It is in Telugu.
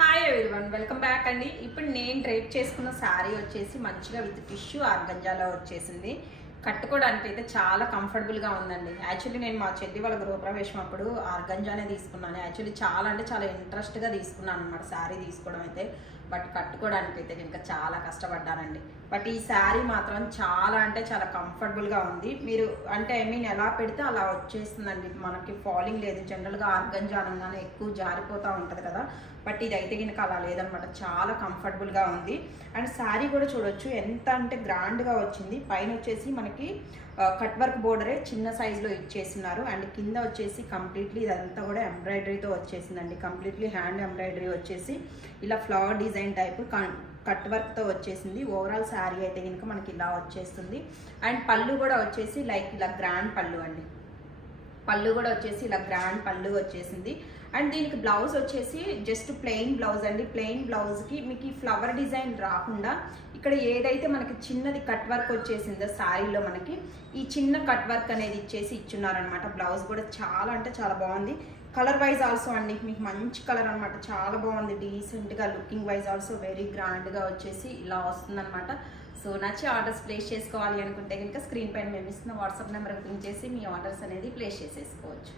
హాయ్ ఎవ్రీవన్, వెల్కమ్ బ్యాక్ అండి. ఇప్పుడు నేను డ్రైప్ చేసుకున్న శారీ వచ్చేసి మంచిగా విత్ టిష్యూ ఆర్గంజాలో వచ్చేసింది. కట్టుకోవడానికి అయితే చాలా కంఫర్టబుల్గా ఉందండి. యాక్చువల్లీ నేను మా చెల్లి వాళ్ళ గృహప్రవేశం అప్పుడు ఆర్గంజానే తీసుకున్నాను. యాక్చువల్లీ చాలా అంటే చాలా ఇంట్రెస్ట్గా తీసుకున్నాను అనమాట శారీ తీసుకోవడం అయితే. బట్ కట్టుకోవడానికి అయితే ఇంకా చాలా కష్టపడ్డానండి. బట్ ఈ శారీ మాత్రం చాలా అంటే చాలా కంఫర్టబుల్గా ఉంది. మీరు అంటే ఎలా పెడితే అలా వచ్చేస్తుందండి. మనకి ఫాలింగ్ లేదు. జనరల్గా ఆర్గంజా అనగానే ఎక్కువ జారిపోతూ ఉంటుంది కదా, బట్ ఇదైతే కనుక అలా లేదనమాట. చాలా కంఫర్టబుల్గా ఉంది. అండ్ శారీ కూడా చూడొచ్చు ఎంత అంటే గ్రాండ్గా వచ్చింది. పైన వచ్చేసి మనకి కట్ వర్క్ బోర్డరే చిన్న సైజులో ఇచ్చేస్తున్నారు. అండ్ కింద వచ్చేసి కంప్లీట్లీ ఇదంతా కూడా ఎంబ్రాయిడరీతో వచ్చేసిందండి. కంప్లీట్లీ హ్యాండ్ ఎంబ్రాయిడరీ వచ్చేసి ఇలా ఫ్లవర్ డిజైన్ టైప్ కట్ వర్క్తో వచ్చేసింది. ఓవరాల్ శారీ అయితే కనుక మనకి ఇలా వచ్చేస్తుంది. అండ్ పళ్ళు కూడా వచ్చేసి లైక్ ఇలా గ్రాండ్ పళ్ళు అండి. పళ్ళు కూడా వచ్చేసి ఇలా గ్రాండ్ పళ్ళు వచ్చేసింది. అండ్ దీనికి బ్లౌజ్ వచ్చేసి జస్ట్ ప్లెయిన్ బ్లౌజ్ అండి. ప్లెయిన్ బ్లౌజ్కి మీకు ఈ ఫ్లవర్ డిజైన్ రాకుండా ఇక్కడ ఏదైతే మనకి చిన్నది కట్ వర్క్ వచ్చేసిందో శారీలో మనకి ఈ చిన్న కట్ వర్క్ అనేది ఇచ్చున్నారనమాట. బ్లౌజ్ కూడా చాలా అంటే చాలా బాగుంది. కలర్ వైజ్ ఆల్సో అండి మీకు మంచి కలర్ అనమాట. చాలా బాగుంది. డీసెంట్గా లుకింగ్ వైజ్ ఆల్సో వెరీ గ్రాండ్గా వచ్చేసి ఇలా వస్తుందన్నమాట. సో నచ్చి ఆర్డర్స్ ప్లేస్ చేసుకోవాలి అనుకుంటే కనుక స్క్రీన్ పైన మేము ఇస్తున్న వాట్సాప్ నెంబర్ పింక్ చేసి మీ ఆర్డర్స్ అనేది ప్లేస్ చేసేసుకోవచ్చు.